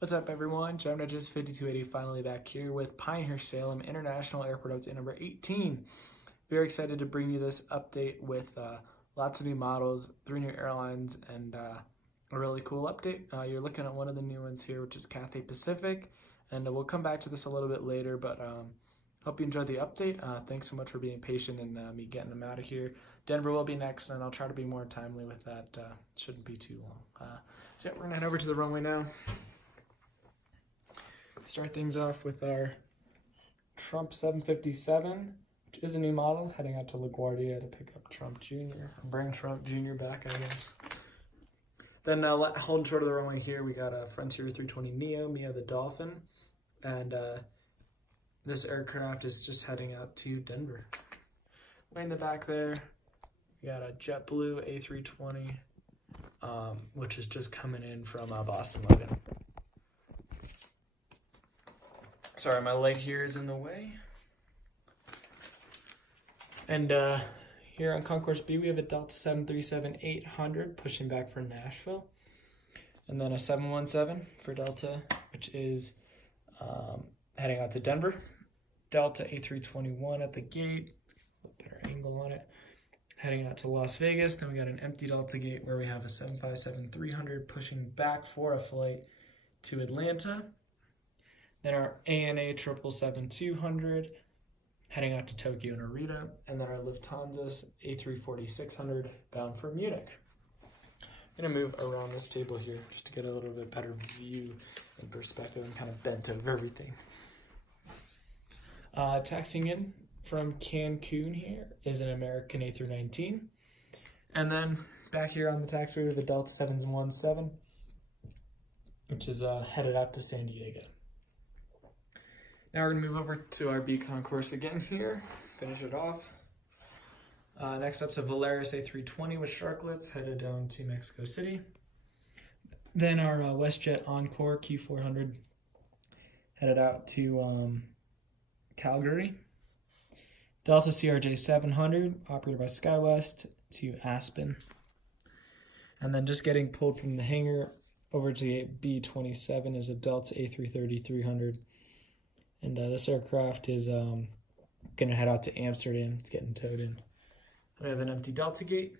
What's up, everyone? Gemini 5280 finally back here with Pinehurst Salem International Airport update number 18. Very excited to bring you this update with lots of new models, 3 new airlines, and a really cool update. You're looking at one of the new ones here, which is Cathay Pacific, and we'll come back to this a little bit later, but hope you enjoyed the update. Thanks so much for being patient and me getting them out of here. Denver will be next, and I'll try to be more timely with that. Shouldn't be too long. So yeah, we're gonna head over to the runway now. Start things off with our Trump 757, which is a new model, heading out to LaGuardia to pick up Trump Jr. Bring Trump Jr. back, I guess. Then holding short of the runway here, we got a Frontier 320neo, Mia the Dolphin, and this aircraft is just heading out to Denver. Way in the back there, we got a JetBlue A320, which is just coming in from Boston Logan. Sorry, my leg here is in the way. And here on Concourse B, we have a Delta 737-800 pushing back for Nashville. And then a 717 for Delta, which is heading out to Denver. Delta A321 at the gate, a better angle on it, heading out to Las Vegas. Then we got an empty Delta gate where we have a 757-300 pushing back for a flight to Atlanta. Then our ANA 777-200 heading out to Tokyo and Narita, and then our Lufthansa A340-600 bound for Munich. I'm gonna move around this table here just to get a little bit better view and perspective and kind of bent over everything. Taxiing in from Cancun here is an American A319, and then back here on the taxiway we have a Delta 717, which is headed out to San Diego. Now we're going to move over to our B concourse again here, finish it off. Next up's a Volaris A320 with sharklets headed down to Mexico City. Then our WestJet Encore Q400 headed out to Calgary. Delta CRJ 700 operated by SkyWest to Aspen. And then just getting pulled from the hangar over to B27 is a Delta A330-300. And this aircraft is going to head out to Amsterdam. It's getting towed in. We have an empty Delta gate.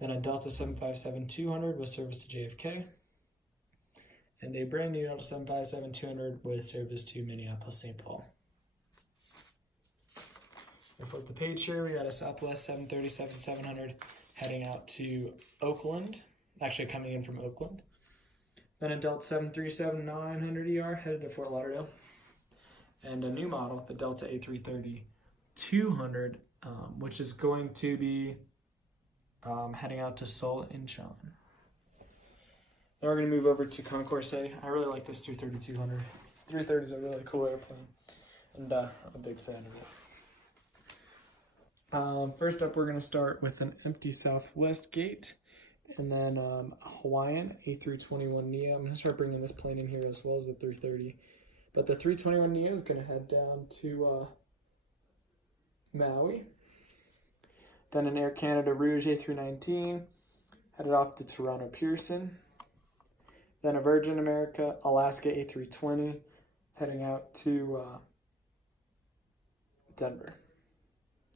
Then a Delta 757-200 with service to JFK. And a brand new Delta 757-200 with service to Minneapolis-St. Paul. We'll flip the page here. We got a Southwest 737-700 heading out to Oakland. Actually coming in from Oakland. Then a Delta 737-900ER headed to Fort Lauderdale. And a new model, the Delta A330-200, which is going to be heading out to Seoul, Incheon. Now we're going to move over to Concourse A. I really like this 330-200. 330 is a really cool airplane, and I'm a big fan of it. First up, we're going to start with an empty Southwest gate. And then Hawaiian A321neo. I'm going to start bringing this plane in here as well as the 330. But the 321neo is going to head down to Maui. Then an Air Canada Rouge A319 headed off to Toronto Pearson. Then a Virgin America Alaska A320 heading out to Denver.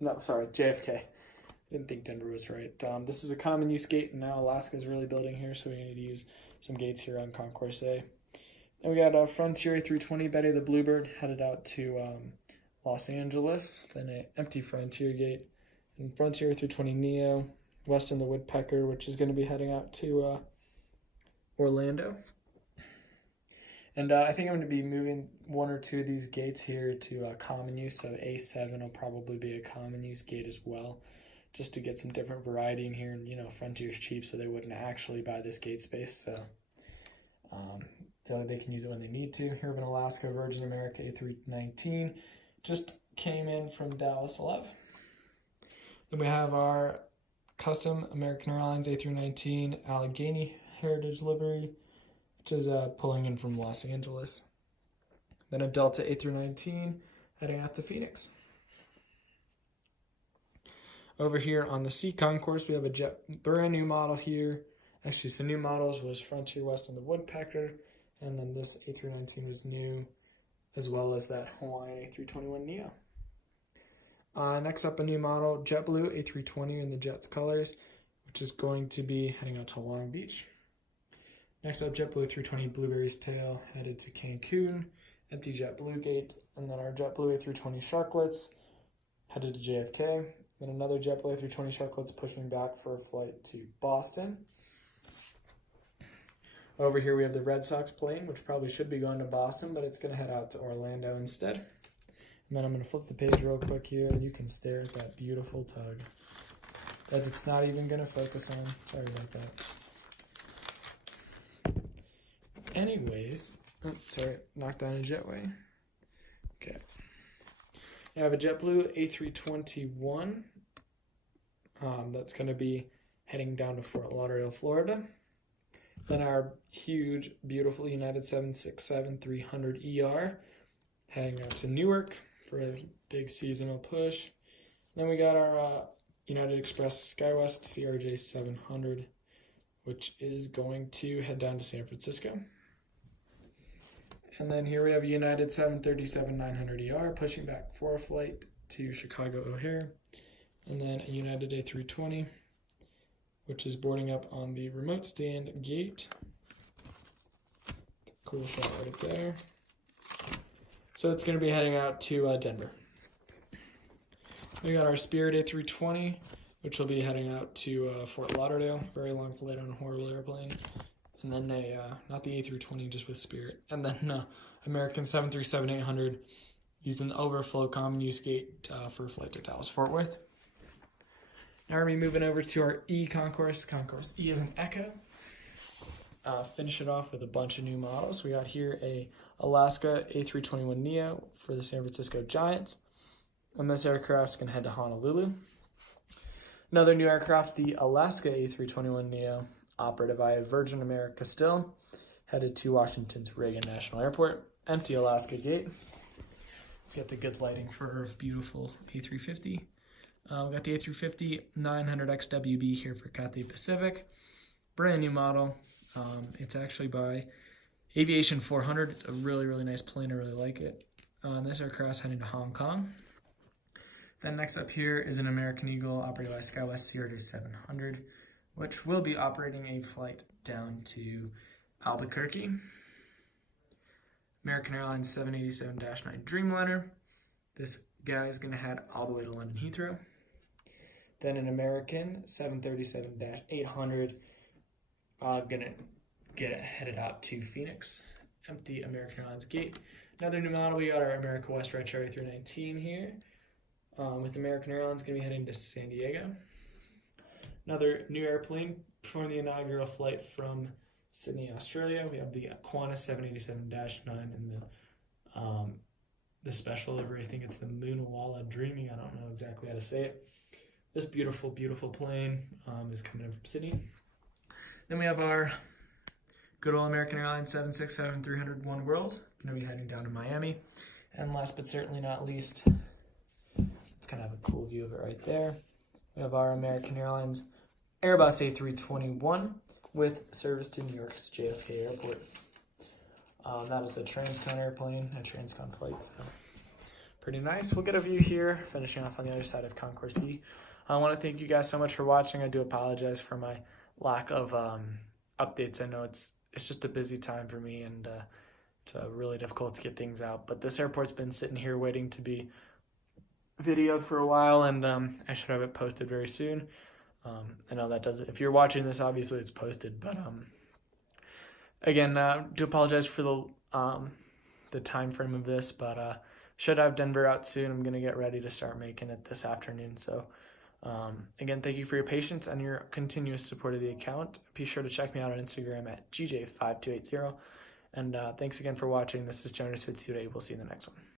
No, sorry, JFK. Didn't think Denver was right. This is a common use gate, and now Alaska is really building here, so we need to use some gates here on Concourse A. Then we got a Frontier A320, Betty the Bluebird, headed out to Los Angeles. Then an empty Frontier gate, and Frontier A320neo, Weston the Woodpecker, which is going to be heading out to Orlando. And I think I'm going to be moving 1 or 2 of these gates here to common use, so A7 will probably be a common use gate as well, just to get some different variety in here. And you know, Frontier's cheap, so they wouldn't actually buy this gate space, so they can use it when they need to. Here we have an Alaska Virgin America A319, just came in from Dallas Love. Then we have our custom American Airlines A319 Allegheny Heritage livery, which is pulling in from Los Angeles. Then a Delta A319 heading out to Phoenix. Over here on the C concourse, we have a brand new model here, Actually, some new models was Frontier West and the Woodpecker, and then this A319 was new, as well as that Hawaiian A321neo. Next up, a new model, JetBlue A320 in the Jets colors, which is going to be heading out to Long Beach. Next up, JetBlue A320 Blueberry's Tail headed to Cancun, empty JetBlue gate, and then our JetBlue A320 Sharklets headed to JFK. Then another JetBlue A320 Sharklets pushing back for a flight to Boston. Over here we have the Red Sox plane, which probably should be going to Boston, but it's going to head out to Orlando instead. And then I'm going to flip the page real quick here, and you can stare at that beautiful tug that it's not even going to focus on. Sorry about that. Anyways, knocked down a jetway. Okay. I have a JetBlue A321 that's going to be heading down to Fort Lauderdale, Florida. Then our huge, beautiful United 767-300ER heading out to Newark for a big seasonal push. Then we got our United Express SkyWest CRJ 700, which is going to head down to San Francisco. And then here we have a United 737-900ER pushing back for a flight to Chicago O'Hare. And then a United A320, which is boarding up on the remote stand gate. Cool shot right there. So it's going to be heading out to Denver. We got our Spirit A320, which will be heading out to Fort Lauderdale. Very long flight on a horrible airplane. And then not the A320, just with Spirit. And then American 737-800 using the overflow common use gate for a flight to Dallas Fort Worth. Now we're going to be moving over to our E concourse. Concourse E is an Echo. Finish it off with a bunch of new models. We got here a Alaska A321neo for the San Francisco Giants. And this aircraft's going to head to Honolulu. Another new aircraft, the Alaska A321neo, operated by Virgin America still, headed to Washington's Reagan National Airport. Empty Alaska gate. Let's get the good lighting for our beautiful A350. We got the A350-900XWB here for Cathay Pacific. Brand new model. It's actually by Aviation 400. It's a really, really nice plane. I really like it. This aircraft's heading to Hong Kong. Then next up here is an American Eagle operated by SkyWest CRJ 700, which will be operating a flight down to Albuquerque. American Airlines 787-9 Dreamliner. This guy is going to head all the way to London Heathrow. Then an American 737-800 going to get it headed out to Phoenix. Empty American Airlines gate. Another new model, we got our America West Retro A319 here. With American Airlines going to be heading to San Diego. Another new airplane performing the inaugural flight from Sydney, Australia. We have the Qantas 787-9 and the special livery. I think it's the Moonawalla Dreaming. I don't know exactly how to say it. This beautiful, beautiful plane is coming in from Sydney. Then we have our good old American Airlines 767-300 One World. Going to be heading down to Miami. And last but certainly not least, let's kind of have a cool view of it right there. We have our American Airlines Airbus A321 with service to New York's JFK Airport. That is a transcon airplane, a transcon flight, so pretty nice. We'll get a view here, finishing off on the other side of Concourse E. I want to thank you guys so much for watching. I do apologize for my lack of updates. I know it's just a busy time for me, and it's really difficult to get things out. But this airport's been sitting here waiting to be videoed for a while, and I should have it posted very soon. I know that doesn't, if you're watching this, obviously it's posted, but again, do apologize for the time frame of this, but should have Denver out soon. I'm going to get ready to start making it this afternoon. So again, thank you for your patience and your continuous support of the account. Be sure to check me out on Instagram at GJ5280. And thanks again for watching. This is Jonas with Today. We'll see you in the next one.